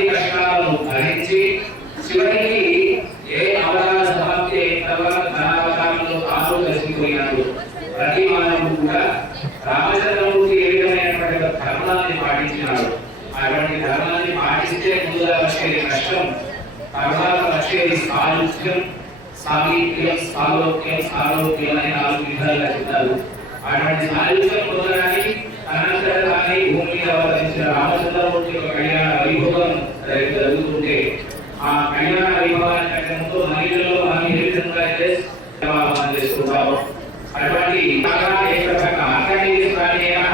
అన్ని లక్షణాలను భరించి చివరికి ఏ అవగాహన సమాప్తి అయిన తర్వాత ధనావతారంలో తాను కలిసిపోయినాడు. ప్రతి మానవుడు కూడా రామచంద్రమూర్తి ఏ విధమైనటువంటి ధర్మాన్ని పాటించినాడు. అటువంటి ధర్మాన్ని పాటిస్తే ముందుగా వచ్చేది కష్టం తర్వాత వచ్చేది సాయుధ్యం సామీప్యం సాలోక్యం సాలోక్యం అనే నాలుగు విధాలుగా చెప్తారు. అటువంటి సాయుధ్యం పొందడానికి అనంతరం కానీ భూమి మీద అవతరించిన రామచంద్రమూర్తి యొక్క కళ్యాణ వైభవం జరుగుతుంటే ఆ కళ్యాణ వైభవాన్ని కట్టడంతో మహిళల్లో మనం ఏ విధంగా అయితే వివాహం చేసుకుంటాము అటువంటి బాగా శ్రీరామ ఆకర్ణీయ స్వామియేన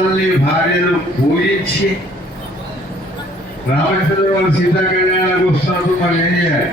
తల్లి భార్యను పూజించి రామచంద్రవారు సీతాకళ్యాణాలకు వస్తున్నప్పుడు మనం ఏం చేయాలి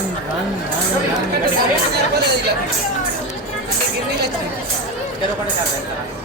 ran, ran, ran, ran.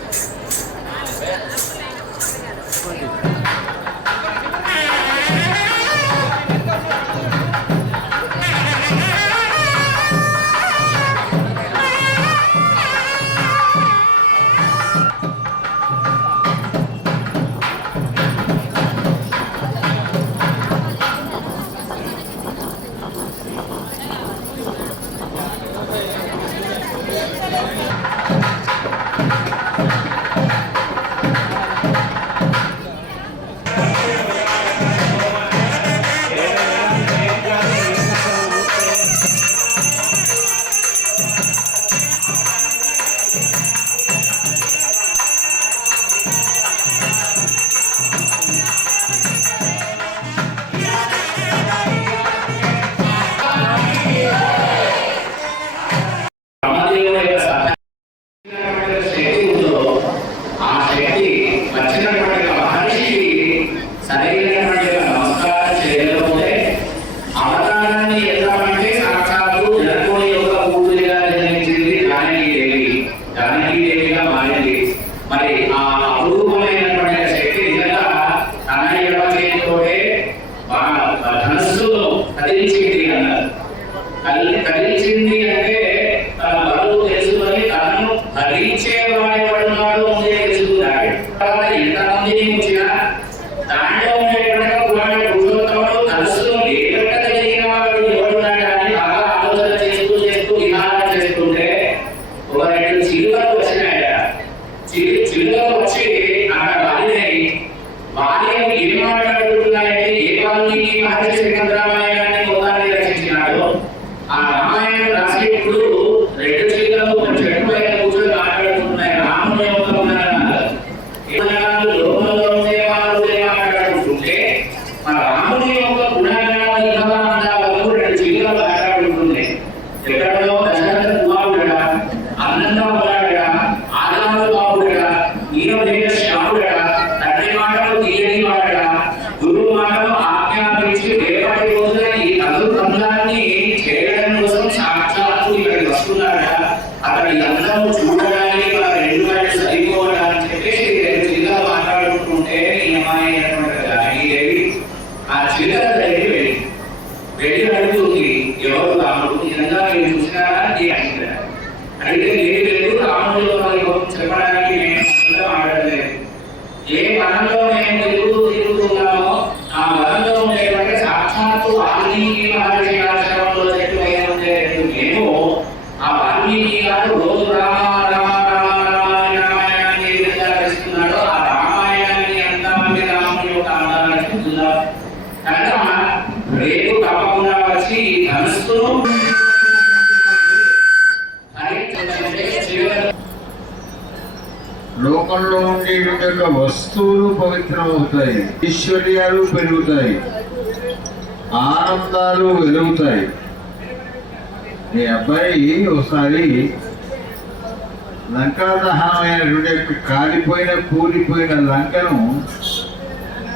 రూపమైనటువంటి చిరుగా వచ్చి అక్కడ బాలినై బాల్యం ఏం మాట్లాడుతున్నాయంటే ఏ బాలునికి మహర్షి శ్రీకంద రచించినాడు ఆ రామాయణం రాసేటప్పుడు రెండు చిరుగలు ఒక కూర్చొని మాట్లాడుతున్నాయి రాముడు ఏమవుతున్నాడు లోకంలో దేవాలు దేవా మాట్లాడుతుంటే ఆ రాముని యొక్క గుణగణాల రెండు చిరుగలు మాట్లాడుతున్నాయి ఎక్కడో దశరథ కుమారుడు ఎవరు రాముడు నిజంగా మీరు చూసినారా అని అంటే అయితే చెప్పడానికి ఏ మనలో నేను తెలుగు లోకంలో ఉండే యొక్క వస్తువులు పవిత్రమవుతాయి. ఐశ్వర్యాలు పెరుగుతాయి. ఆనందాలు వెలుగుతాయి. ఈ అబ్బాయి ఒకసారి లంకా దహనమైనటువంటి యొక్క కాలిపోయిన కూలిపోయిన లంకను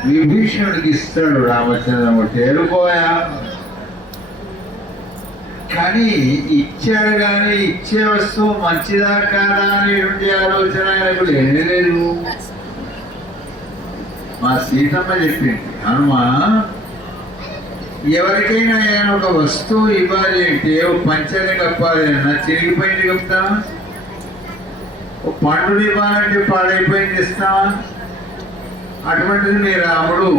విభీషణుడికి ఇస్తాడు రామచంద్రమూర్తి. ఎరుకోయా కానీ ఇచ్చాడు కానీ ఇచ్చే వస్తువు మంచిదా కాదా అనేటువంటి ఆలోచన ఆయనకు లేదు. మా సీతమ్మ చెప్పింది హనుమా ఎవరికైనా ఏమైనా ఒక వస్తువు ఇవ్వాలి అంటే ఓ పంచని కప్పాలి అన్నా చిరిగిపోయింది కప్తామా ఓ పండుని ఇవ్వాలంటే పాడైపోయింది ఇస్తామా అటువంటిది మీ రాముడు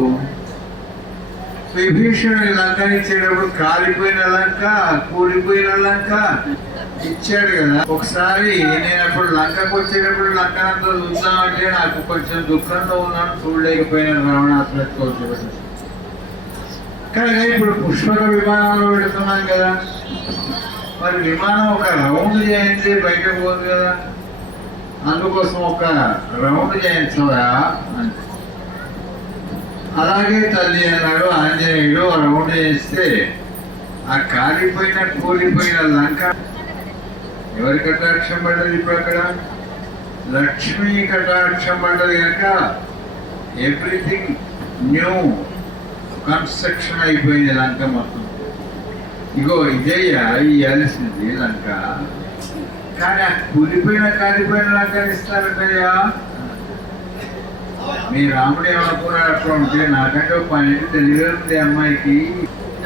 విభీషణుని లంకని ఇచ్చేటప్పుడు కాలిపోయిన లంక కూలిపోయిన లంక ఇచ్చాడు కదా. ఒకసారి నేను అప్పుడు లంకకు వచ్చేటప్పుడు లంకనంతా చూద్దామంటే నాకు కొంచెం దుఃఖంలో ఉన్నాను చూడలేకపోయినాను రావణాత్మకోవచ్చు కానీ ఇప్పుడు పుష్పక విమానంలో పెడుతున్నాం కదా. మరి విమానం ఒక రౌండ్ చేయించి బయటకు పోదు కదా. అందుకోసం ఒక రౌండ్ చేయించదా అంటే అలాగే తల్లి అన్నాడు ఆంజనేయుడు రౌండ్ చేస్తే ఆ కాలిపోయిన కూలిపోయిన లంక. ఎవరి కటాక్షం పడ్డది ఇప్పుడు అక్కడ? లక్ష్మీ కటాక్షం పడ్డది కనుక ఎవ్రీథింగ్ న్యూ కన్స్ట్రక్షన్ అయిపోయింది లంక మొత్తం. ఇగో ఇదయ్యా ఇవ్వాల్సింది లంక. కానీ ఆ కూలిపోయిన కాలిపోయిన లంక ఇస్తారంటయ్యా మీ రాముడు ఏమనుకున్నాడు అట్లా ఉంటే నాకంటే పన్నెండు తెలివి ఉంది అమ్మాయికి.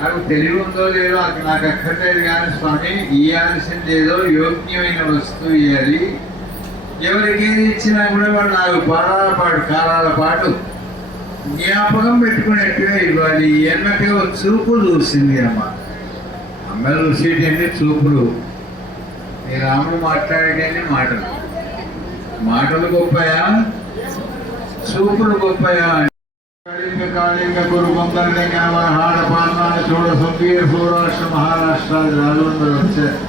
నాకు తెలివి ఉందో లేదో అది నాకు అక్కర్లేదు కానీ స్వామి ఇవ్వాల్సింది ఏదో యోగ్యమైన వస్తువు ఇవ్వాలి ఎవరికి ఏది ఇచ్చినా కూడా వాడు నాలుగు పాదాల పాటు కాలాల పాటు జ్ఞాపకం పెట్టుకునేట్టుగా ఇవ్వాలి. ఎన్నట్టుగా చూపు చూసింది అమ్మ. అమ్మ చూసేటండి చూపులు. మీ రాముడు మాట్లాడేటండి మాటలు. మాటలు గొప్పయా? చూపులు గొప్పయా కాళింగ కాళింగ గురు కొందరిని హాడ పాలనాలు చూడ సుందీర సౌరాష్ట్ర మహారాష్ట్ర రాజులందరూ వచ్చారు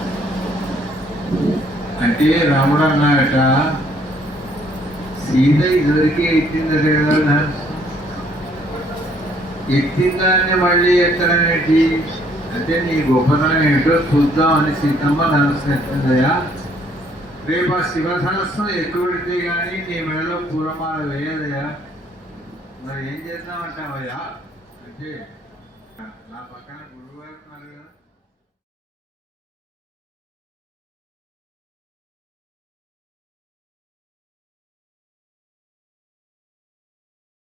అంటే రాముడు అన్నాడట సీత ఇదివరకే ఎత్తిందట కదా ఎత్తిందాన్ని మళ్ళీ ఎత్తడమేంటి? అంటే నీ గొప్పతనం ఏంటో చూద్దామని సీతమ్మ ధనస్సు రేపు ఆ శివ సహస్రం ఎక్కువ పెడితే కానీ నీ మెడలో పూలమాల వేయదయా మరి ఏం చేద్దామంటావయ్యా? అంటే నా పక్కన